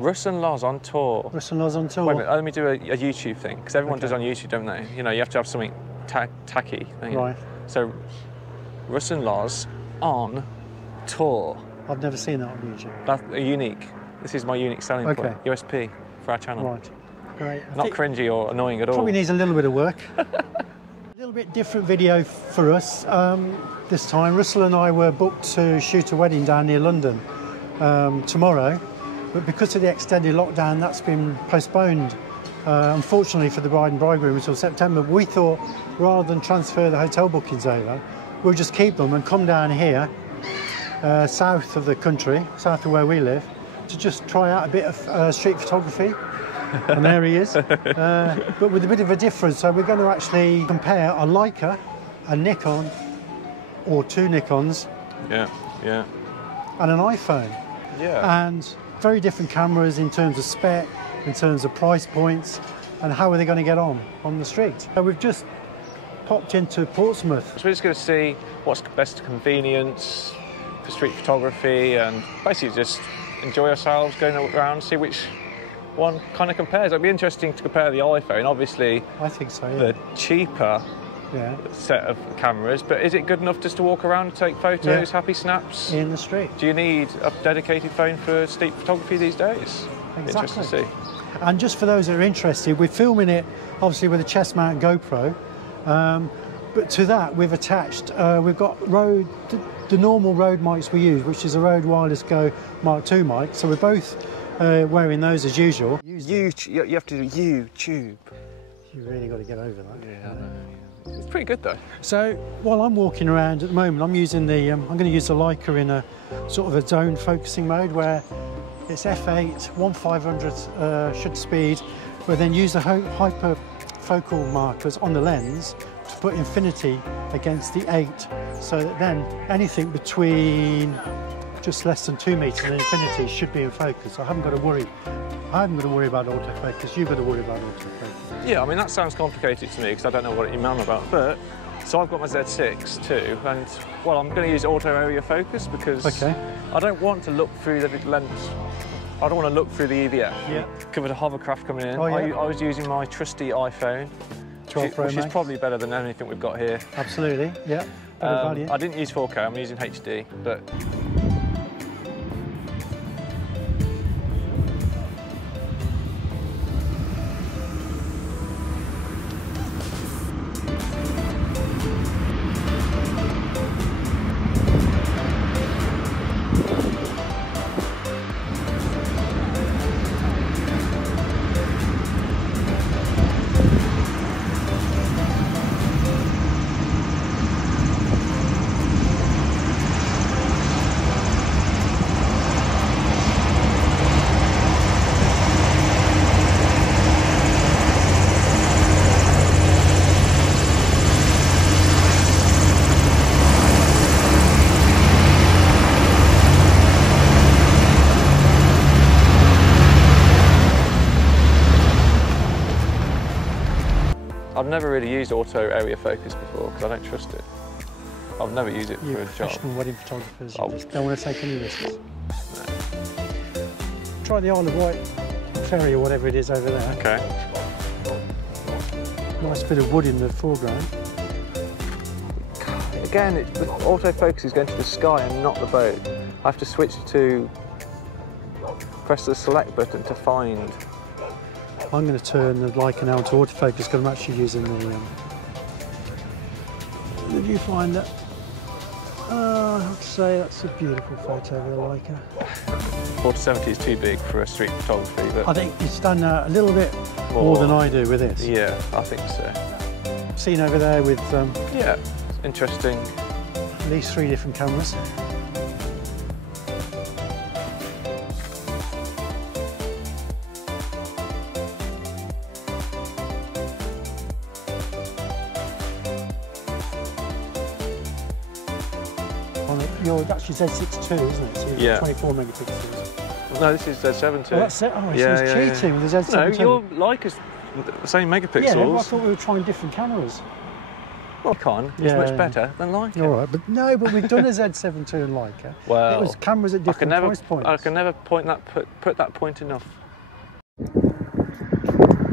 Russ and Loz on tour. Russ and Loz on tour. Wait a minute, let me do a YouTube thing, because everyone Okay. does on YouTube, don't they? You know, you have to have something tacky. Right. So, Russ and Loz on tour. I've never seen that on YouTube. That's unique. This is my unique selling Okay. point. USP for our channel. Right. Great. Not cringy or annoying at all. Probably needs a little bit of work. A little bit different video for us this time. Russell and I were booked to shoot a wedding down near London tomorrow, but because of the extended lockdown, that's been postponed. Unfortunately for the bride and bridegroom until September. But we thought rather than transfer the hotel bookings over, we'll just keep them and come down here, south of the country, south of where we live, to just try out a bit of street photography. And there he is, but with a bit of a difference. So we're going to actually compare a Leica, a Nikon, or two Nikons, yeah, and an iPhone. Yeah. And very different cameras in terms of spec, in terms of price points, and how are they going to get on the street. So we've just popped into Portsmouth. So we're just going to see what's best convenience for street photography, and basically just enjoy ourselves, going around, see which one kind of compares. It'd be interesting to compare the iPhone, obviously. I think so, yeah. The cheaper set of cameras, but is it good enough just to walk around and take photos, happy snaps? In the street. Do you need a dedicated phone for street photography these days? Exactly. Interesting to see. And just for those that are interested, we're filming it obviously with a chest mount GoPro, but to that we've attached, we've got the normal Rode mics we use, which is a Rode Wireless Go Mark II mic, so we're both wearing those as usual. You have to do YouTube. You've really got to get over that. Yeah, it's pretty good though. So while I'm walking around at the moment, I'm using the, I'm going to use the Leica in a sort of a zone focusing mode where it's f8, 1/500 shutter speed, but then use the hyper focal markers on the lens to put infinity against the 8, so that then anything between just less than 2 meters and infinity should be in focus. I haven't got to worry. I haven't got to worry about autofocus. You've got to worry about autofocus. Yeah, I mean that sounds complicated to me because I don't know what you're on about. But so I've got my Z6 too, and well, I'm going to use auto area focus because I don't want to look through the lens. I don't want to look through the EVF. Yeah. Covered a hovercraft coming in. I was using my trusty iPhone, 12 Pro which is probably better than anything we've got here. Absolutely. Yeah. I didn't use 4K. I'm using HD, but. I've never really used auto area focus before because I don't trust it. I've never used it for a job. Professional wedding photographers just don't want to take any risks. No. Try the Isle of Wight ferry or whatever it is over there. Okay. Nice bit of wood in the foreground. Again, the autofocus is going to the sky and not the boat. I have to switch to press the select button to find. I'm going to turn the Leica now to autofocus because I'm actually using the viewfinder. I have to say that's a beautiful photo of the Leica. 470 is too big for a street photography, but I think you stand out a little bit more than I do with this. Yeah, I think so. Seen over there with yeah, interesting. At least 3 different cameras. You're actually Z6 II, isn't it? So you've got 24 megapixels. No, this is Z70. Oh, that's it. Oh, he's cheating with the Z7 II. No, your Leica's the same megapixels. Yeah, I thought we were trying different cameras. Well, Nikon is much better than Leica. All right, but no, but we've done a Z7 II and Leica. Well, it was cameras at different price points. I can never put that point enough.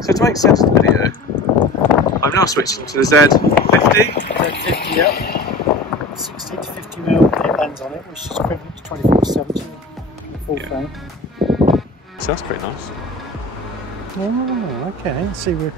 So to make sense of the video, I'm now switching to the Z50. Z50, yep. 60 to 50 mil lens on it, which is equivalent to 24-70 full frame. So that's pretty nice. Oh, okay. Let's see, we're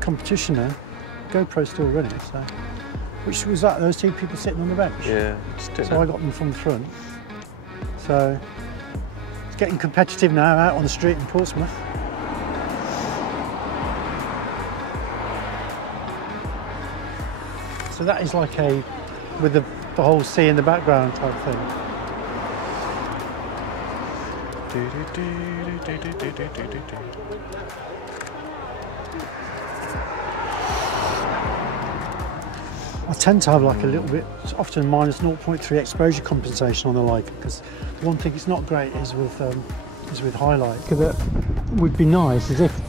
competition now. GoPro's still running, so. Which was that? Those two people sitting on the bench? Yeah. So I got them from the front. So it's getting competitive now out on the street in Portsmouth. So that is like a, with the whole sea in the background type thing. I tend to have like a little bit, often minus 0.3 exposure compensation on the Leica, because one thing it's not great is with highlight. That would be nice is if,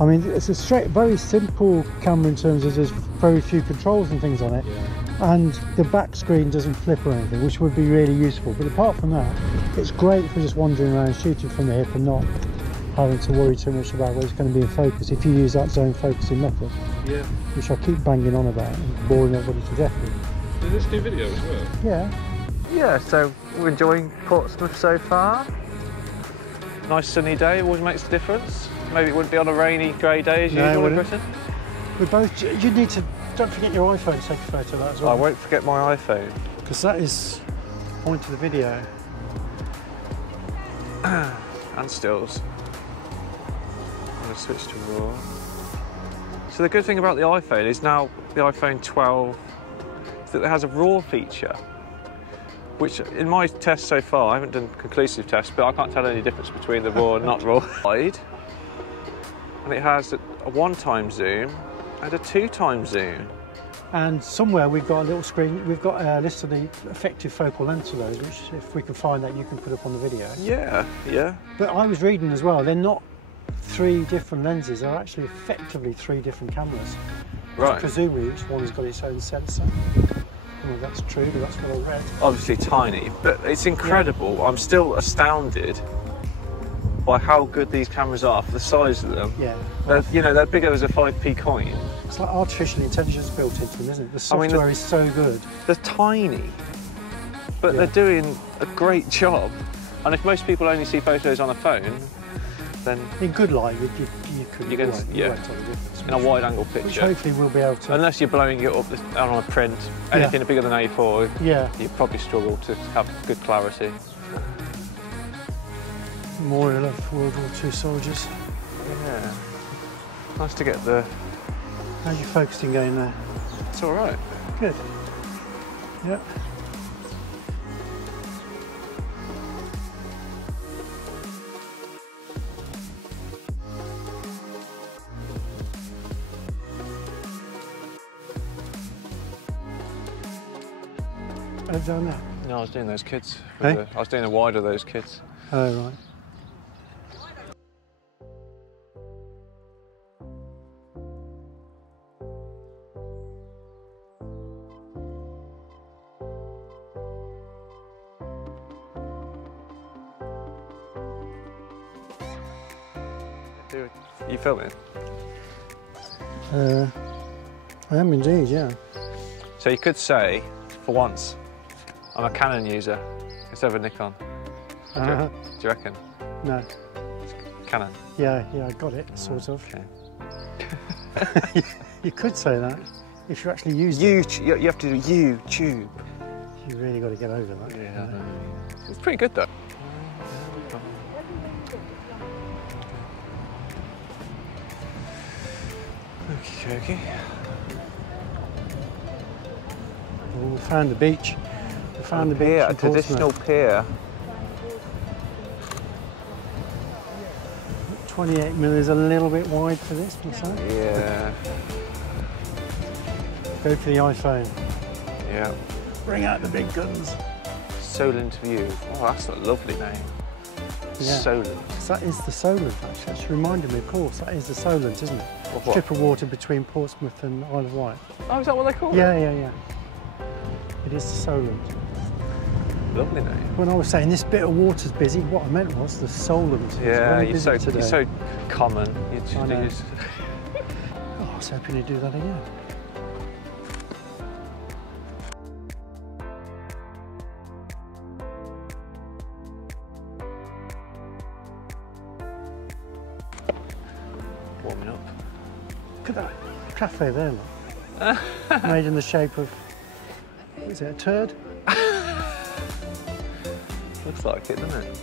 I mean, it's a straight, very simple camera in terms of there's very few controls and things on it, and the back screen doesn't flip or anything, which would be really useful. But apart from that, it's great for just wandering around shooting from the hip and not having to worry too much about where it's going to be in focus if you use that zone focusing method. Yeah. Which I keep banging on about and boring everybody to death with. Does this do video as well? Yeah. Yeah, so we're enjoying Portsmouth so far. Nice sunny day, always makes a difference. Maybe it wouldn't be on a rainy, grey day as usual in Britain. We both, you need to, don't forget your iPhone to take a photo of that as well. I won't forget my iPhone. Because that is the point of the video. And stills. I'm going to switch to RAW. So the good thing about the iPhone is now the iPhone 12 is that it has a RAW feature, which in my test so far, I haven't done conclusive tests, but I can't tell any difference between the RAW and not RAW. And it has a 1x zoom and a 2x zoom. And somewhere we've got a little screen, we've got a list of the effective focal lengths of those, which if we can find that, you can put up on the video. Yeah, yeah. But I was reading as well, they're not 3 different lenses, they're actually effectively 3 different cameras. Right. Presumably each one's got its own sensor. Well, that's true, but that's what I read. Obviously tiny, but it's incredible. Yeah. I'm still astounded by how good these cameras are for the size of them. Yeah. They're bigger as a 5p coin. It's like artificial intelligence built into them, isn't it? The software is so good. They're tiny, but they're doing a great job. And if most people only see photos on a phone, then in good light, you couldn't. In a wide-angle picture, which hopefully we'll be able to. Unless you're blowing it up on a print, anything bigger than A4, you probably struggle to have good clarity. Memorial of World War II soldiers. Yeah. Nice to get the. How's your focusing going there? It's all right. Good. Yep. What have you done there? No, I was doing those kids. Hey? I was doing the wide of those kids. Oh, right. Are you filming? I am indeed, yeah. So you could say, for once, I'm a Canon user instead of a Nikon. Do you reckon? No. Canon? Yeah, I got it, sort of. Okay. You could say that if you actually use it. You have to do YouTube. You really got to get over that. Yeah. It's pretty good though. Okay. Oh, we found the beach. We found the beach. A traditional pier. 28mm is a little bit wide for this, must I? Yeah. Go for the iPhone. Yeah. Bring out the big guns. Solent View. Oh, that's a lovely name. Yeah. Solent. That is the Solent, actually. That's reminded me, of course, that is the Solent, isn't it? strip of water between Portsmouth and Isle of Wight. Oh, is that what they call it? Yeah, yeah, yeah. It is the Solent. Lovely name. When I was saying this bit of water's busy, what I meant was the Solent. Yeah, you're so common. I know. Oh, I was hoping he'd do that again. Warming up. Look at that cafe there, look. Made in the shape of, what is it, a turd? Looks like it, doesn't it?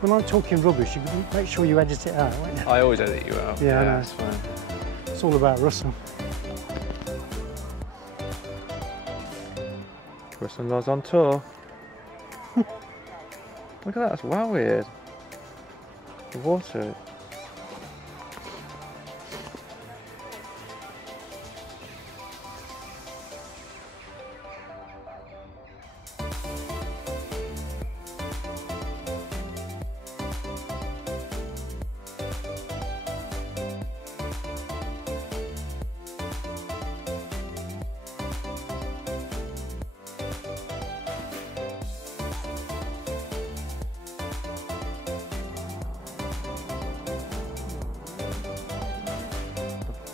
When I'm talking rubbish, you make sure you edit it out, won't you? I always edit you out. Yeah, I know. It's fine. It's all about Russell. Russell goes on tour. Look at that, that's wow weird. The water.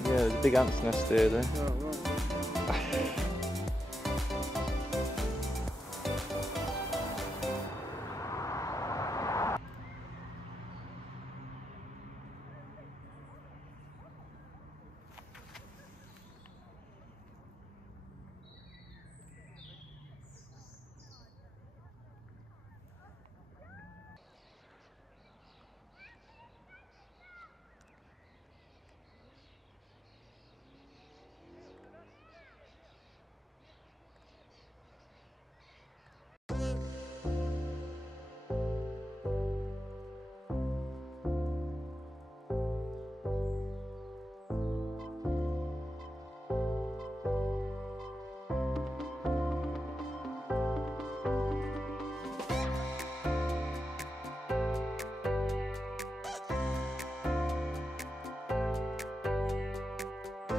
Yeah, there's a big ant's nest here though.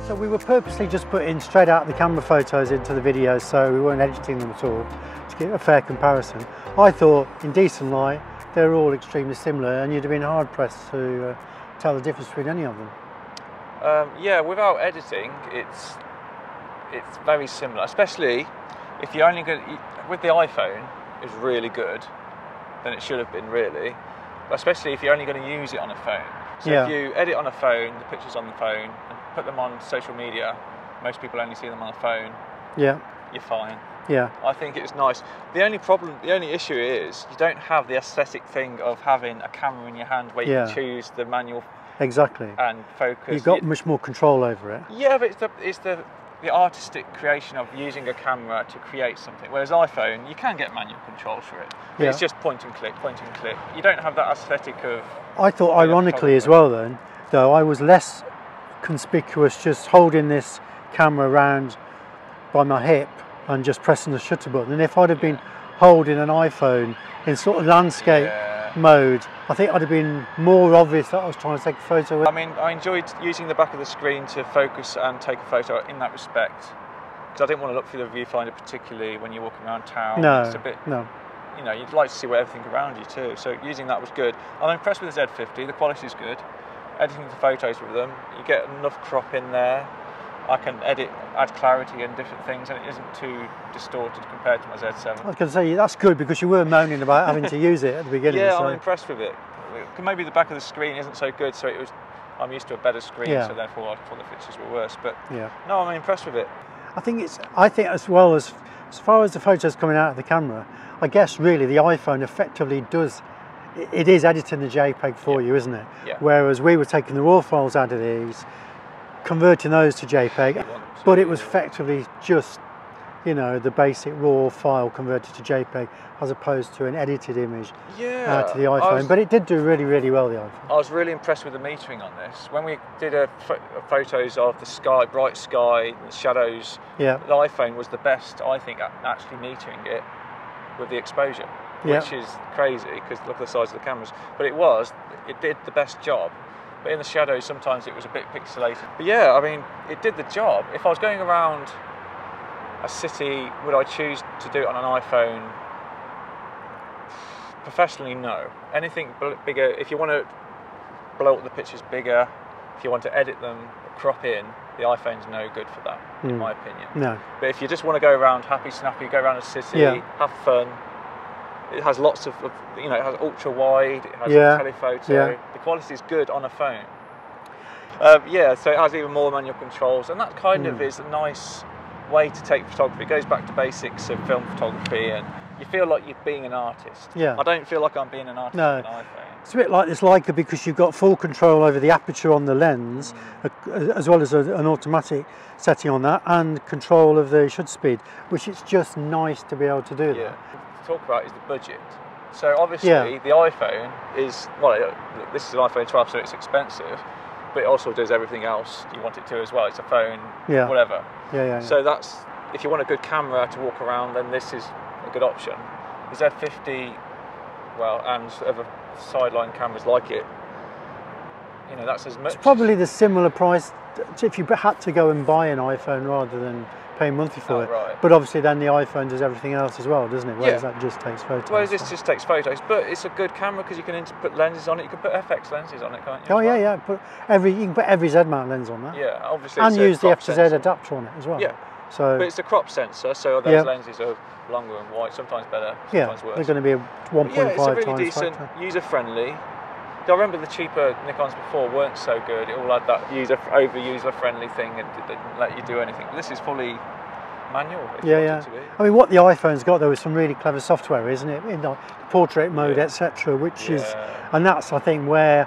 So we were purposely just putting straight out the camera photos into the videos, so we weren't editing them at all, to get a fair comparison. I thought in decent light they're all extremely similar, and you'd have been hard pressed to tell the difference between any of them. Yeah, without editing, it's very similar. Especially if you're only going with the iPhone, it's really good. Then it should have been really, but especially if you're only going to use it on a phone. So yeah. If you edit on a phone, the pictures on the phone, and put them on social media, most people only see them on a phone. Yeah. You're fine. Yeah. I think it's nice. The only issue is you don't have the aesthetic thing of having a camera in your hand where you can choose the manual. Exactly. And focus. You've got much more control over it. Yeah, but it's the artistic creation of using a camera to create something. Whereas iPhone, you can get manual control for it. But it's just point and click, point and click. You don't have that aesthetic of. I thought, ironically as well, though, I was less conspicuous just holding this camera around by my hip and just pressing the shutter button. And if I'd have been holding an iPhone in sort of landscape mode, I think I'd have been more obvious that I was trying to take a photo with. I mean, I enjoyed using the back of the screen to focus and take a photo in that respect, because I didn't want to look through the viewfinder particularly when you're walking around town. No, it's a bit, you know, you'd like to see everything around you too. So using that was good. I'm impressed with the Z50. The quality is good. Editing the photos with them, you get enough crop in there. I can add clarity and different things, and it isn't too distorted compared to my Z7. I was going to say, that's good, because you were moaning about having to use it at the beginning. Yeah, so. I'm impressed with it. Maybe the back of the screen isn't so good, so I'm used to a better screen, so therefore I thought the pictures were worse. But no, I'm impressed with it. I think as well as far as the photos coming out of the camera, I guess really the iPhone effectively does. It is editing the JPEG for you, isn't it? Yeah. Whereas we were taking the raw files out of these, converting those to JPEG, but it was effectively just, you know, the basic raw file converted to JPEG as opposed to an edited image to the iPhone. But it did do really, really well, the iPhone. I was really impressed with the metering on this. When we did photos of the sky, bright sky, the shadows, the iPhone was the best, I think, at actually metering it with the exposure. Which is crazy, because look at the size of the cameras. But it did the best job. but in the shadows sometimes it was a bit pixelated. But yeah, I mean, it did the job. If I was going around a city, would I choose to do it on an iPhone? Professionally, no. Anything bigger, if you want to blow up the pictures bigger, if you want to edit them, crop in, the iPhone's no good for that, in my opinion. No. But if you just want to go around happy, snappy, go around a city, have fun, it has lots of, you know, it has ultra wide, it has telephoto. The quality is good on a phone. Yeah, so it has even more manual controls, and that kind of is a nice way to take photography. It goes back to basics of film photography, and you feel like you're being an artist. Yeah. I don't feel like I'm being an artist with an iPhone. It's a bit like this Leica because you've got full control over the aperture on the lens, as well as an automatic setting on that, and control of the shutter speed, which it's just nice to be able to do that. To talk about is the budget. So obviously the iPhone is, well, this is an iPhone 12, so it's expensive, but it also does everything else you want it to as well. It's a phone, whatever. So that's, if you want a good camera to walk around, then this is a good option. The Z50, well, and other sideline cameras like it, you know, that's as much. It's probably the similar price if you had to go and buy an iPhone rather than pay monthly for it. Right. But obviously then the iPhone does everything else as well, doesn't it? Whereas that just takes photos. Whereas this just takes photos, but it's a good camera because you can put lenses on it. You can put FX lenses on it, can't you? Oh yeah. You can put every Z mount lens on that. Yeah, obviously. And use the f/z adapter on it as well. Yeah. So, but it's a crop sensor, so those lenses are longer and wide, sometimes better, sometimes worse. They're going to be a 1.5 times it's a really decent, user-friendly. I remember the cheaper Nikons before weren't so good. It all had that over-user-friendly thing and didn't let you do anything. But this is fully manual. I mean, what the iPhone's got though is some really clever software, isn't it? In the portrait mode, etc., which is, and that's I think where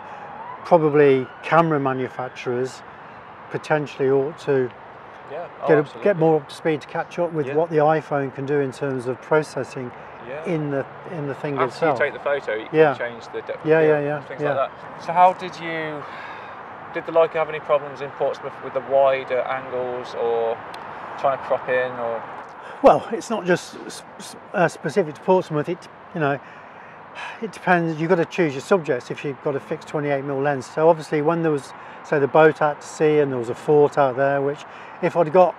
probably camera manufacturers potentially ought to get more up to speed to catch up with what the iPhone can do in terms of processing in the thing itself. After you take the photo, you can change the depth of field, things like that. So how did the Leica have any problems in Portsmouth with the wider angles or trying to crop in, or? Well, it's not just specific to Portsmouth. It depends. You've got to choose your subjects if you've got a fixed 28mm lens. So obviously, when there was, say, the boat out to sea and there was a fort out there, which if I'd got,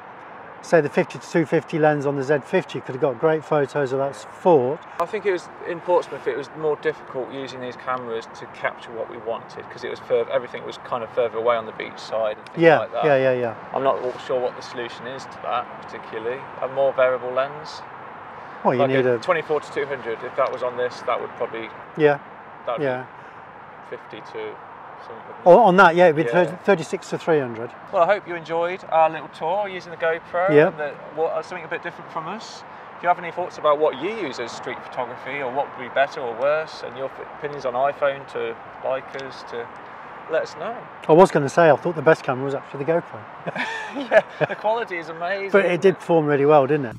say, the 50-250 lens on the Z50, could have got great photos of that fort. I think it was in Portsmouth. It was more difficult using these cameras to capture what we wanted because it was everything was kind of further away on the beach side and things like that. Yeah. I'm not sure what the solution is to that particularly. A more variable lens. Well, you need a 24 to 200. If that was on this, that would probably be 50 to something. On that, it'd be 36 to 300. Well, I hope you enjoyed our little tour using the GoPro. And something a bit different from us. If you have any thoughts about what you use as street photography, or what would be better or worse, and your opinions on iPhone to Leicas, to let us know. I was going to say I thought the best camera was actually the GoPro. The quality is amazing. But it did perform really well, didn't it?